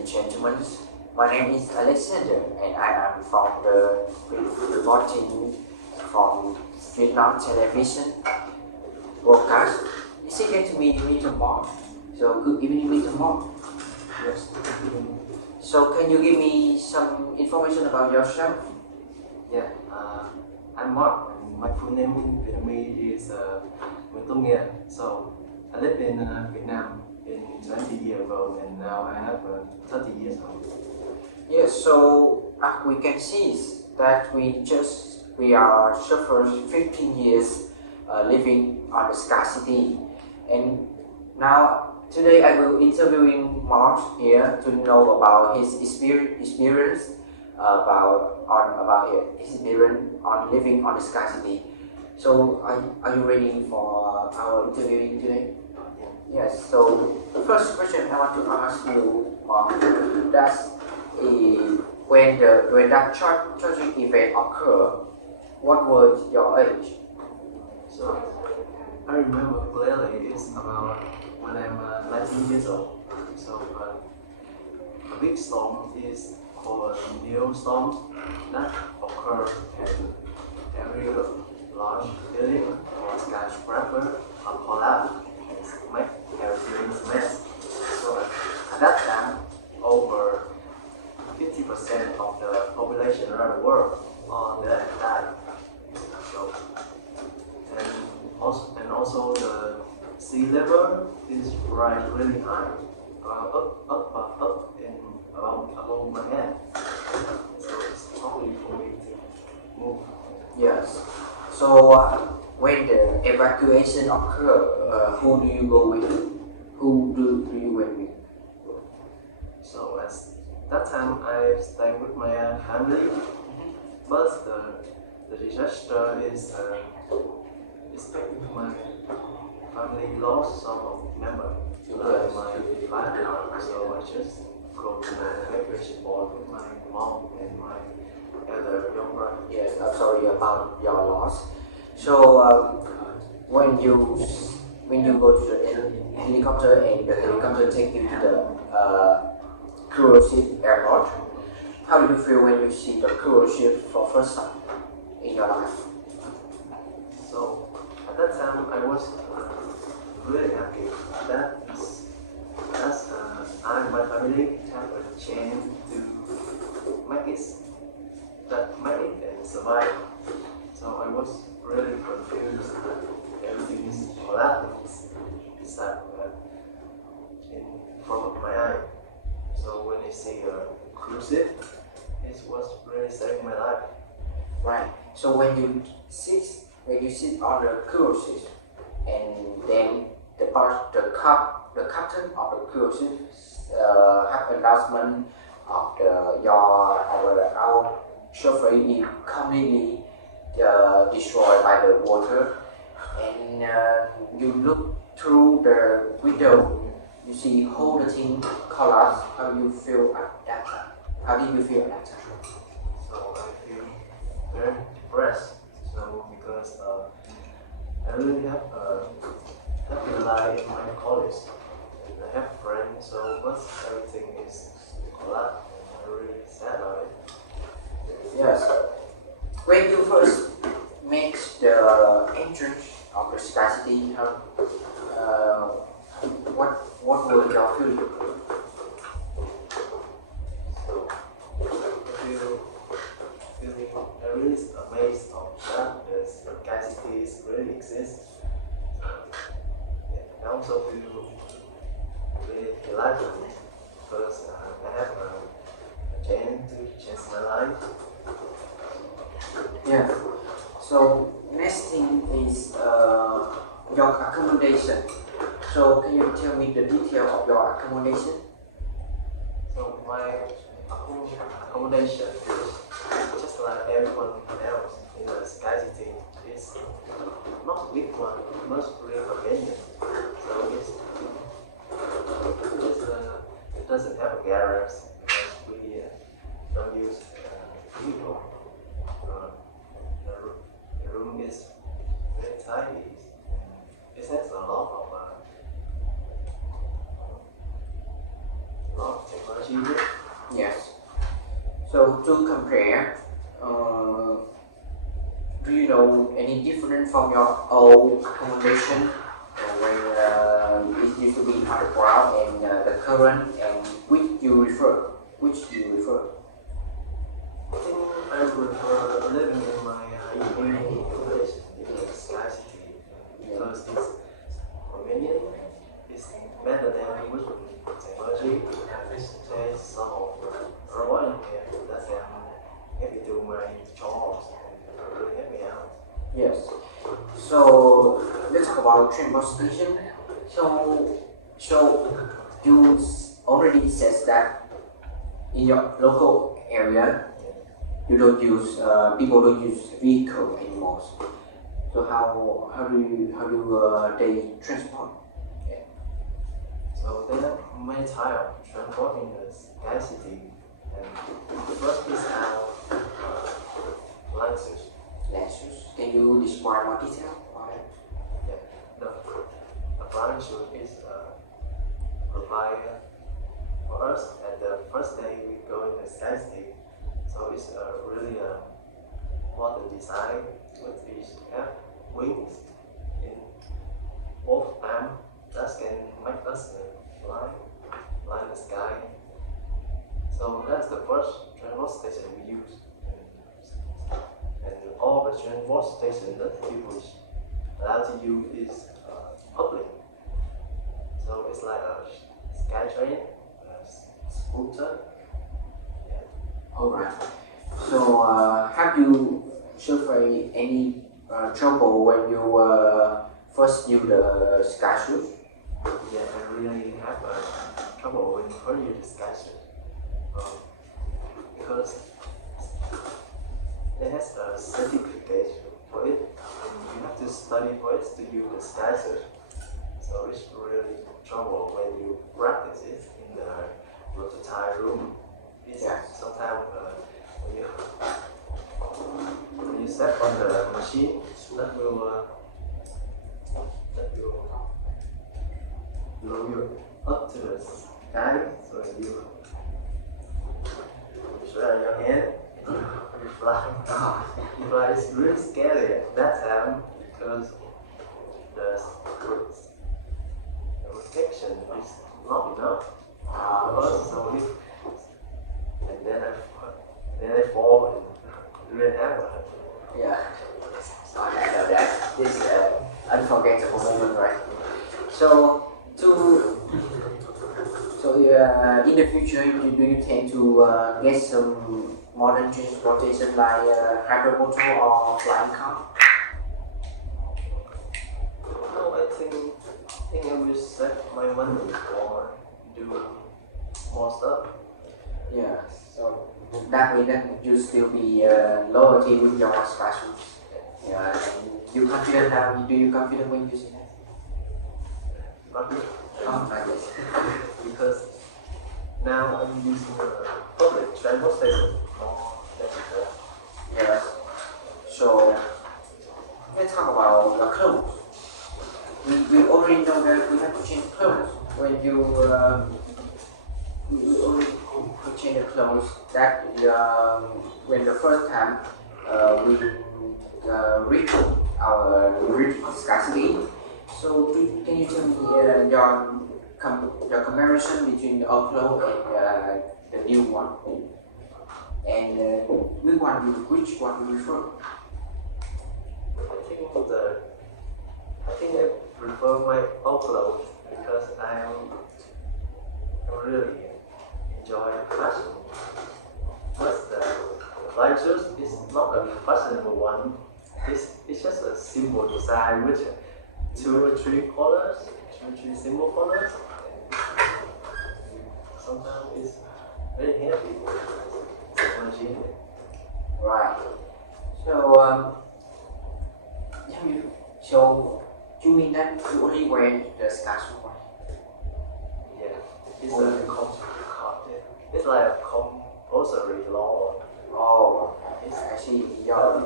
and gentlemen, my name is Alexander and I am from the reporting from Vietnam Television broadcast. It's again to meet Mr. Mark. So good evening, Mr. Mark. Yes. So can you give me some information about yourself? Yeah. I'm Mark. And my full name in Vietnamese is Nguyễn Tuấn Nghĩa. So I live in Vietnam in 20 years ago, and now I have 30 years old. Yes. So we can see that we are suffered 15 years living on the scarcity, and now today I will interviewing Mark here to know about his experience about his experience on living on the scarcity. So are you ready for our interviewing today? Yes. So the first question I want to ask you, that's when that tragic event occurred, what was your age? So I remember clearly it's about when I'm 19 years old. So a big storm is called a neostorm that occurs and every large building or skyscraper are collapse and make everything a mess. So at that time, over 50% of the population around the world are dead and died. So, and also the sea level is rise really high, up in above my head. So it's probably for me to move. Yes. So when the evacuation occurred, who do you go with? Who do you went with? So at that time I stayed with my family, but the disaster is my family lost some of member like my father, so I just go to the evacuation board with my mom and my other young brother. Yes, I'm sorry about your loss. So when you go to the helicopter and the helicopter take you to the cruise ship airport, how do you feel when you see the cruise ship for first time in your life? So at that time I was really happy that I and my family have a chance to make it and survive. So I was really confused that everything is collapsed in front of my eye. So when I see a cruise ship, it was really saving my life. Right. So when you sit on the cruise ship, and then the captain of the cruise ship have announcement of our suffering is completely destroyed by the water, and you look through the window, you see whole the thing collapse. How do you feel at that time? How did you feel at that time? So I feel very depressed. So because I really have rely on my colleagues and I have friends. So once everything is collapsed, I'm really sad about it. Yes. When you first make the entrance of the scarcity, what was your feeling? So I feel really amazed of that the scarcity really exists. I also feel really delighted because I have a chance to change my life. Yeah. So next thing is your accommodation. So can you tell me the detail of your accommodation? So my accommodation is just like everyone else in the scarcity. It's not big one, mostly convenient. So it doesn't have a garage because we don't use vehicle. The room is very tidy. It has a lot of technology here. compare, do you know any different from your old accommodation when it used to be underground and the current, and which you refer? Which do you refer? I think I prefer living in my uni accommodation in the Sky City because it's convenient, it's better than with technology, and there's some of rewarding here that can help me do my jobs and really help me out. Yes. So let's talk about train bus station. So you already said that in your local area you don't use people don't use vehicle anymore. So how do they transport? So there are many types of transporting the Sky City, and the first is our Lexus. Lexus. Can you describe more detail about it? Yeah, the Lexus is provided for us at the first day we go in the Sky City. So it's really a modern design with each have wings in both arms that can make us fly in the sky. So that's the first transport station we use. And all the transport stations that people is allowed to use is public. So it's like a SkyTrain, a scooter. Alright. So have you suffered any trouble when you first use the sky shoes? Yeah, I really have trouble when first use the SkyTrain. Because it has a certificate for it, and you have to study for it to use the SkyTrain. So it's really trouble when you practice it in the prototype room. It's sometimes when you step on the machine, that will blow you up to the sky, so you shut your hand, you fly. But it's really scary at that time because the protection is not enough. So and then I fall and ran out. Yeah. I know that. This unforgettable moment, right? So in the future, do you tend to get some modern transportation like hypermotor or flying car? No, I think I will save my money or do more stuff. Yeah. So that means that you still be loyalty with your specials. Yeah. And you confident now? Do you confident when you say that? Not yet. Not yet. Because now I'm using public transport station more than before. Yes. So let's talk about the clothes. We already know that we have to change clothes when you we already change the clothes that when the first time we reach our scarcity. So can you tell me your comparison between the old clothes and the new one, and which one you prefer? I think I prefer my old clothes because I really enjoy fashion. But the fly shoes is not a fashionable one. It's just a simple design with two or three simple colors. Sometimes it's very heavy. Machine. Right. So so you mean that you only wear the scarf one? Yeah, it's like a compulsory law. Oh, I see. Yeah.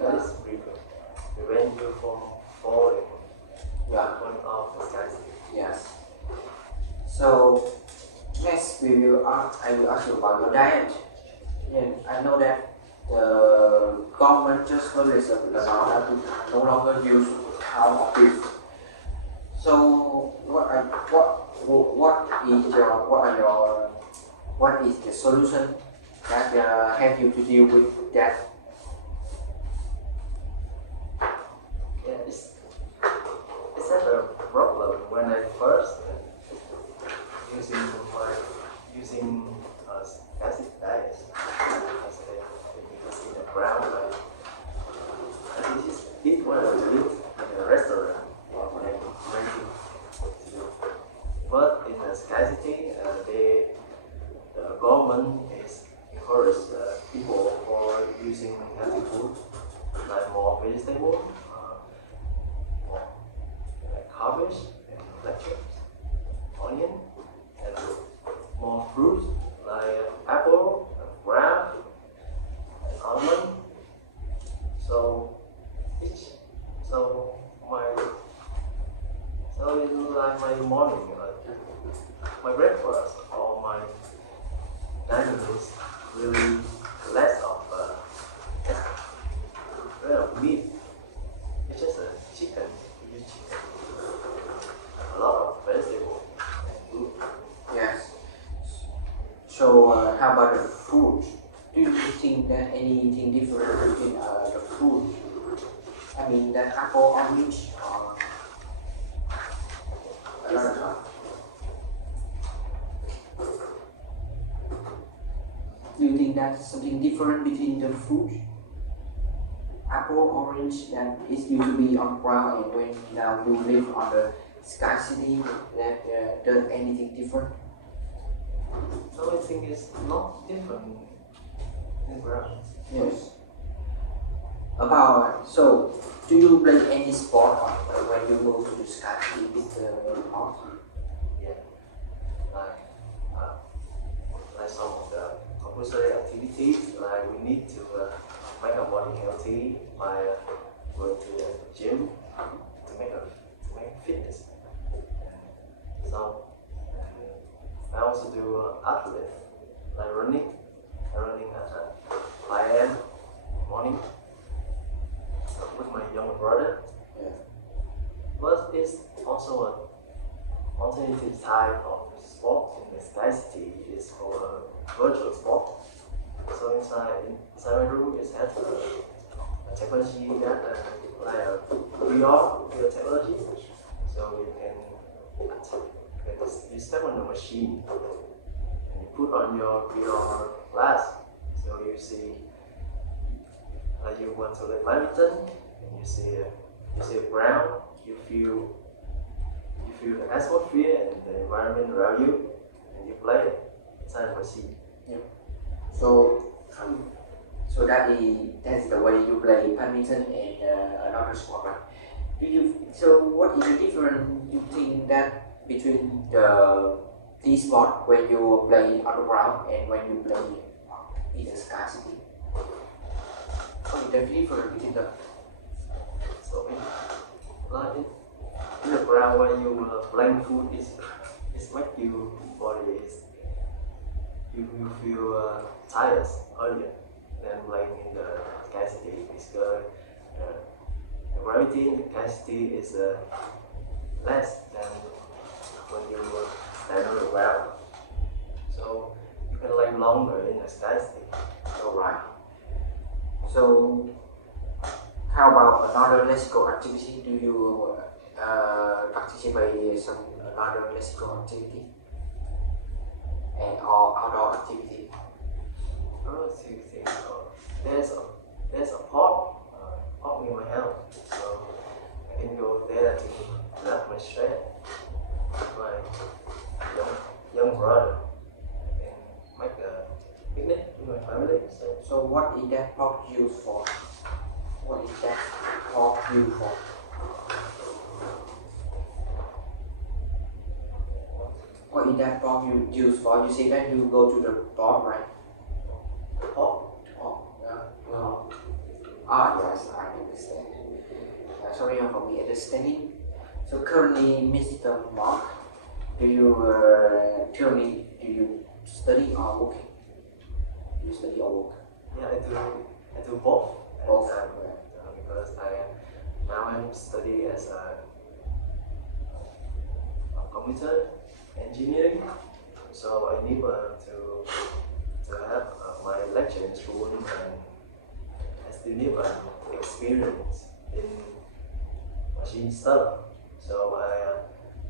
It's prevent you from falling off the sky. Yes. So next I will ask you about your diet. Yeah, I I know that the government just released a law that we no longer use cow or beef. So what is the solution that help you to deal with that? Yeah, it's not a problem when I first using using acid diet as in the ground. This is it when I live in a restaurant or when I'm renting to do. But in the scarcity, the government is encourage people for using healthy food like more vegetable, more like cabbage and lettuce, onion, and more fruits like apple, grape, and almond. So it's like my morning, my breakfast or my dining is really less of meat. It's just a chicken. You use chicken. A lot of vegetable and food. Yes. So how about the food? Do you think that anything different between the food? I mean, that apple, orange, or another kind? Do you think that's something different between the fruit? Apple, orange, that is used to be on ground, and when now you live on the scarcity, that does anything different? So I think it's not different in ground. Yes. About so, do you play any sport when you go to the scarcity with the art? Yeah, like like some of the compulsory activities, like we need to make our body healthy by going to the gym to make fitness. And so I also do athlete, like running. I running at 5 a.m. morning with my younger brother. Yeah. But it's also an alternative type of sport in the scarcity. It's called a virtual sport. So inside my room is has a technology that like a VR technology. So you step on the machine and you put on your VR glass. So you see you want to play badminton and you see a ground, you feel the atmosphere and the environment around you, and you play it inside the machine. Yeah. So that's the way you play badminton and another sport, right? What is the difference you think that between these sport when you play on the ground and when you play in the scarcity? What is the difference between them? So in the ground when you playing food is make your body you feel tired earlier than playing in the scarcity because the gravity in the scarcity is less than when you stand on the ground. So you can lay longer in the scarcity. Alright. So how about another lexical activity? Do you participate in some another lexical activity and or outdoor activity? There's a park in my house, so I can go there to relax my stress with my young brother and make a picnic with my family. So what is that park used for? What is that park used for? What is that park you used for? You say that you go to the park, right? Park? Yes, I understand. Sorry for misunderstanding. So currently, Mr. Mark, do you tell me, do you study or work? Do you study or work? Yeah, I do both. Both. Because now I'm studying as a computer engineering, so I need to have my lecture in school, and I still need experience in machine stuff. So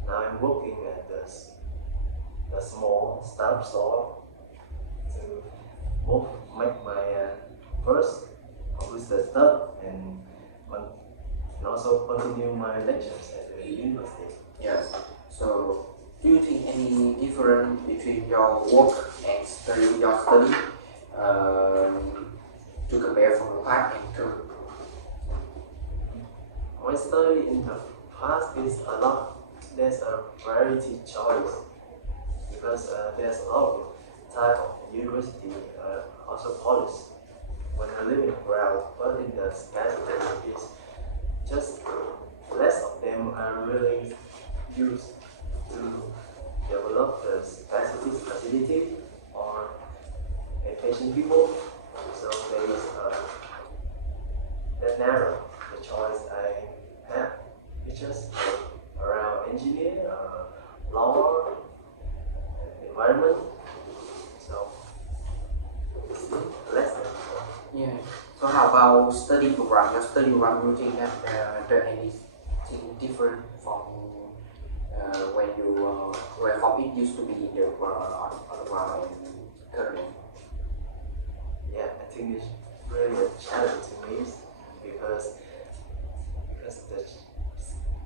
now I'm working at the small startup store to both make my first computer stuff and also continue my lectures at the university. Yes. So, do you think any difference between your work and your study to compare from the past and current? My study in the past is a lot. There's a variety choice because there's a lot of type of university, also policy. When I live in Brown, but in the scarcity is just less of them are really used to develop the capacity facility or patient people. So there is that narrow the choice I have. It's just around engineer, law, environment. So it's less than before. Yeah. So how about study program? Your study program, you think that there anything different from when you where from it used to be in the on the ground and currently? Yeah, I think it's really a challenge to me because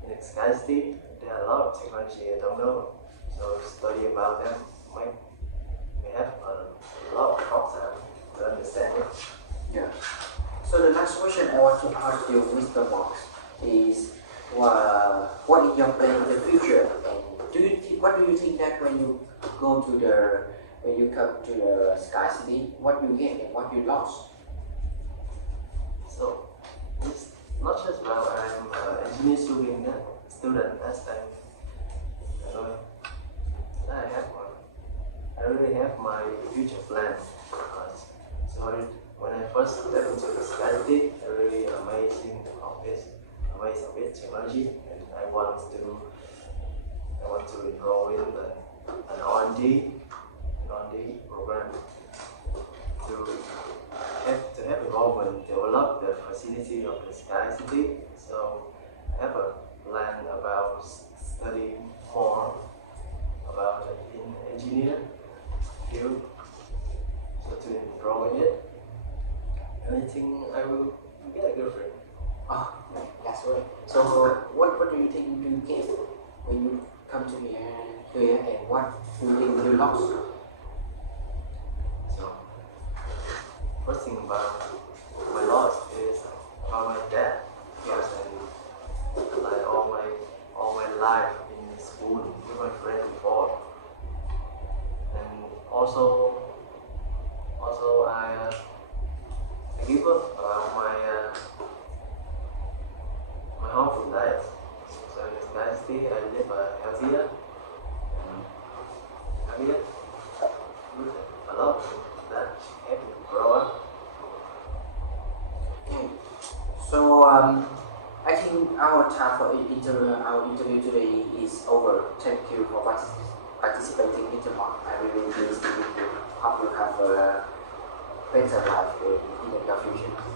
in scarcity there are a lot of technology I don't know. So study about them may have a lot of hard time to understand it. Yeah. So the next question I want to ask you, Mr. Marx, is what is your plan in the future? And what do you think that when you come to the scarcity, what you get and what you lost? So it's not just about I'm an engineer student as you know, I really have my future plan. So when I first stepped into the scarcity, I really amazed of this technology, and I want to enroll in an R&D program to have involvement, develop the facility of the scarcity. So I have a plan about studying more about in engineer field. So to enroll in it, I think I will get a girlfriend. Oh, that's right. So what do you think you get when you come to here and what do you think you lost? So first thing about my loss is about my dad. Yes, and like all my life in school with my friends before, and also I give up about my harmful diet. So in this scarcity, I live a healthier and happier. With a lot that help me grow up. Okay. So I think our time for our interview today is over. Thank you for participating in the talk. I really pleased to meet you. Hope you have a better life in the future.